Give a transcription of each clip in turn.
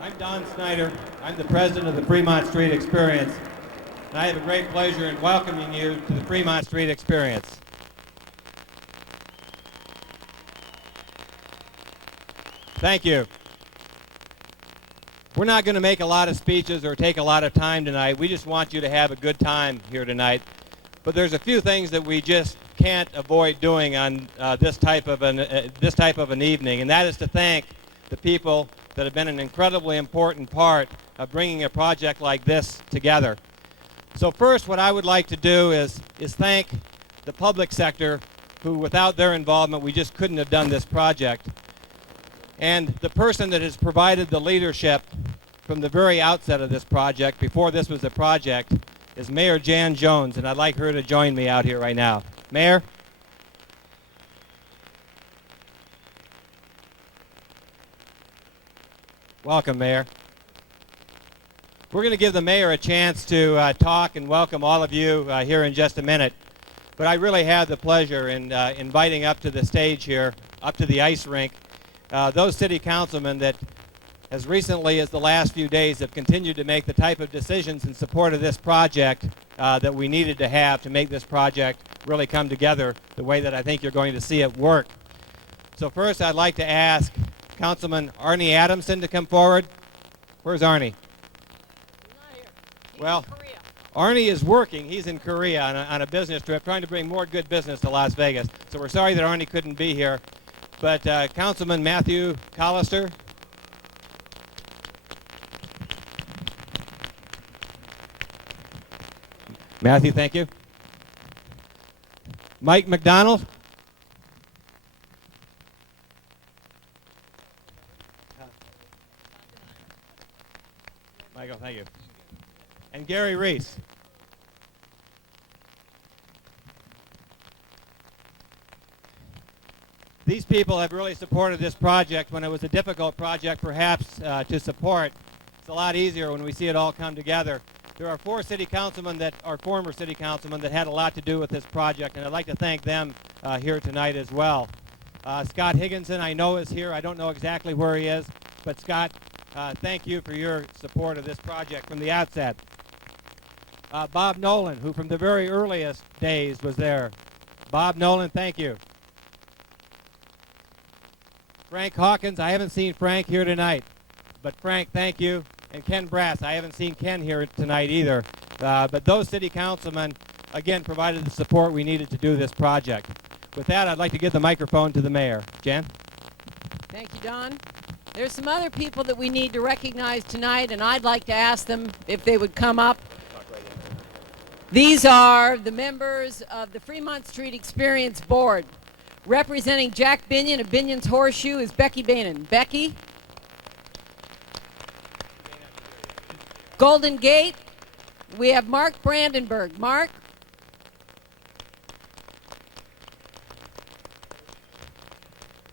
I'm Don Snyder. I'm the president of the Fremont Street Experience, and I have a great pleasure in welcoming you to the Fremont Street Experience. Thank you. We're not going to make a lot of speeches or take a lot of time tonight. We just want you to have a good time here tonight. But there's a few things that we just can't avoid doing on this type of an evening, and that is to thank the people that have been an incredibly important part of bringing a project like this together. So first, what I would like to do is thank the public sector, who without their involvement we just couldn't have done this project. And the person that has provided the leadership from the very outset of this project, before this was a project, is Mayor Jan Jones, and I'd like her to join me out here right now. Mayor? Welcome, Mayor. We're going to give the mayor a chance to talk and welcome all of you here in just a minute. But I really have the pleasure in inviting up to the stage here, up to the ice rink, those city councilmen that as recently as the last few days have continued to make the type of decisions in support of this project that we needed to have to make this project really come together the way that I think you're going to see it work. So first I'd like to ask Councilman Arnie Adamson to come forward. Where's Arnie? He's not here. He's Well, in Korea. Arnie is working. He's in Korea on a business trip, trying to bring more good business to Las Vegas. So we're sorry that Arnie couldn't be here. But Councilman Matthew Collister. Matthew, thank you. Mike McDonald. Michael, thank you. And Gary Reese. These people have really supported this project when it was a difficult project perhaps to support. It's a lot easier when we see it all come together. There are four city councilmen that are former city councilmen that had a lot to do with this project, and I'd like to thank them here tonight as well. Scott Higginson, I know, is here. I don't know exactly where he is, but Scott, thank you for your support of this project from the outset. Bob Nolan, who from the very earliest days was there. Bob Nolan, thank you. Frank Hawkins, I haven't seen Frank here tonight, but Frank, thank you. And Ken Brass, I haven't seen Ken here tonight either. But those city councilmen, again, provided the support we needed to do this project. With that, I'd like to give the microphone to the mayor. Jan? Thank you, Don. There's some other people that we need to recognize tonight, and I'd like to ask them if they would come up. These are the members of the Fremont Street Experience Board. Representing Jack Binion of Binion's Horseshoe is Becky Bainan. Becky? Golden Gate, we have Mark Brandenburg. Mark?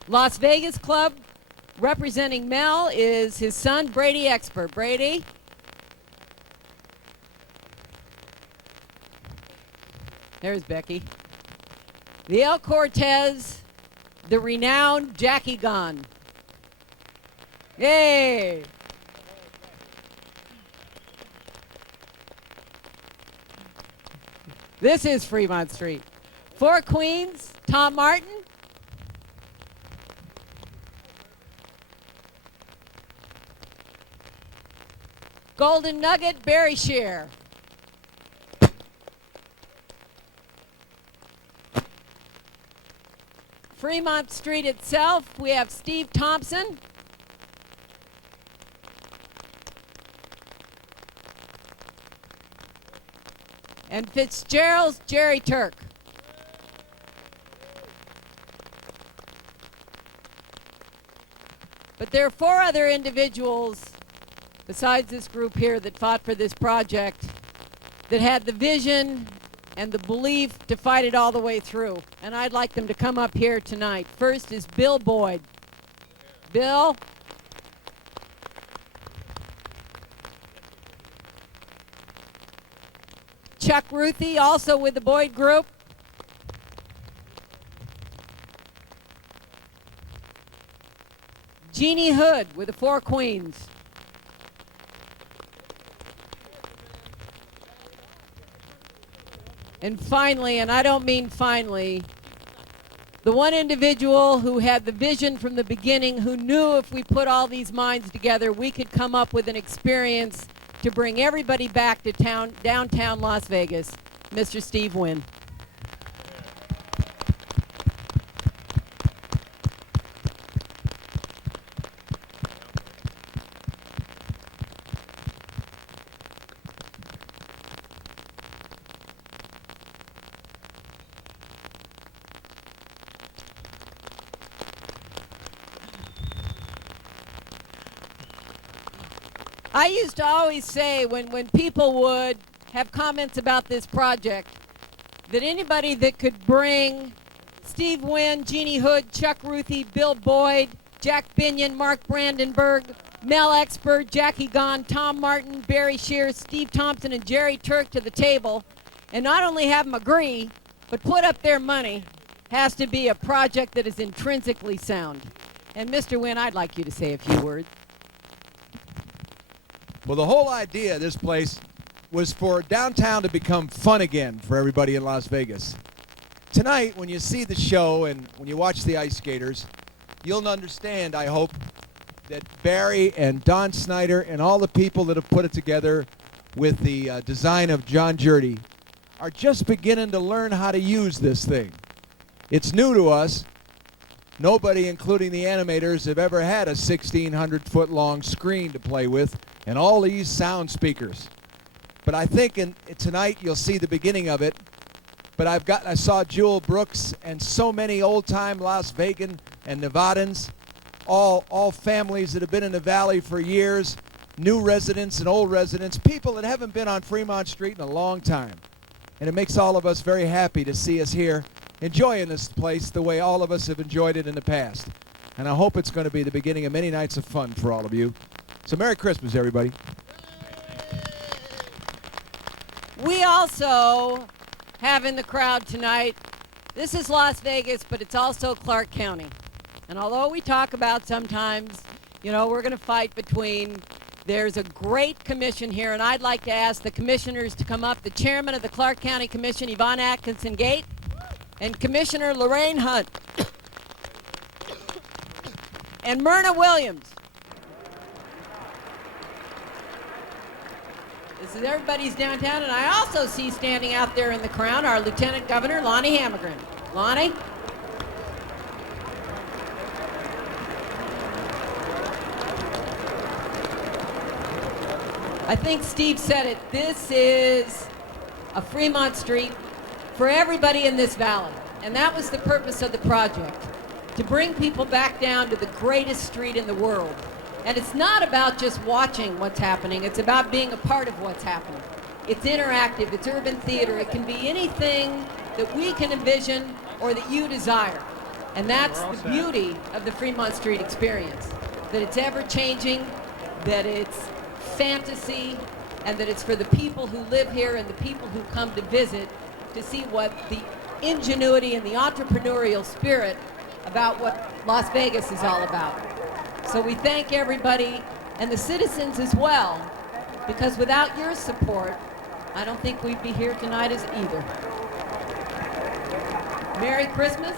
Las Vegas Club, representing Mel, is his son, Brady Exper. Brady? There's Becky. The El Cortez, the renowned Jackie Gunn. Yay! This is Fremont Street. Four Queens, Tom Martin. Golden Nugget, Barry Shear. Fremont Street itself, we have Steve Thompson. And Fitzgerald's Jerry Turk. But there are four other individuals besides this group here that fought for this project that had the vision and the belief to fight it all the way through. And I'd like them to come up here tonight. First is Bill Boyd. Bill. Chuck Ruthie, also with the Boyd Group. Jeannie Hood with the Four Queens. And finally, and I don't mean finally, the one individual who had the vision from the beginning, who knew if we put all these minds together, we could come up with an experience to bring everybody back to downtown Las Vegas, Mr. Steve Wynn. I used to always say when people would have comments about this project that anybody that could bring Steve Wynn, Jeannie Hood, Chuck Ruthie, Bill Boyd, Jack Binion, Mark Brandenburg, Mel Expert, Jackie Gahn, Tom Martin, Barry Shears, Steve Thompson, and Jerry Turk to the table, and not only have them agree, but put up their money, has to be a project that is intrinsically sound. And Mr. Wynn, I'd like you to say a few words. Well, the whole idea of this place was for downtown to become fun again for everybody in Las Vegas. Tonight, when you see the show and when you watch the ice skaters, you'll understand, I hope, that Barry and Don Snyder and all the people that have put it together with the design of John Jurdy are just beginning to learn how to use this thing. It's new to us. Nobody, including the animators, have ever had a 1,600-foot long screen to play with and all these sound speakers. But I think tonight you'll see the beginning of it. But I saw Jewel Brooks and so many old-time Las Vegan and Nevadans, all families that have been in the valley for years, new residents and old residents, people that haven't been on Fremont Street in a long time. And it makes all of us very happy to see us here enjoying this place the way all of us have enjoyed it in the past. And I hope it's going to be the beginning of many nights of fun for all of you. So Merry Christmas, everybody. We also have in the crowd tonight, this is Las Vegas, but it's also Clark County. And although we talk about sometimes, you know, we're going to fight between, there's a great commission here, and I'd like to ask the commissioners to come up, the chairman of the Clark County Commission, Yvonne Atkinson-Gate, and Commissioner Lorraine Hunt, and Myrna Williams. This is everybody's downtown, and I also see standing out there in the crown our Lieutenant Governor, Lonnie Hammergren. Lonnie? I think Steve said it. This is a Fremont Street for everybody in this valley, and that was the purpose of the project, to bring people back down to the greatest street in the world. And it's not about just watching what's happening, it's about being a part of what's happening. It's interactive, it's urban theater, it can be anything that we can envision or that you desire. And that's the beauty of the Fremont Street experience, that it's ever-changing, that it's fantasy, and that it's for the people who live here and the people who come to visit to see what the ingenuity and the entrepreneurial spirit about what Las Vegas is all about. So we thank everybody and the citizens as well, because without your support, I don't think we'd be here tonight as either. Merry Christmas.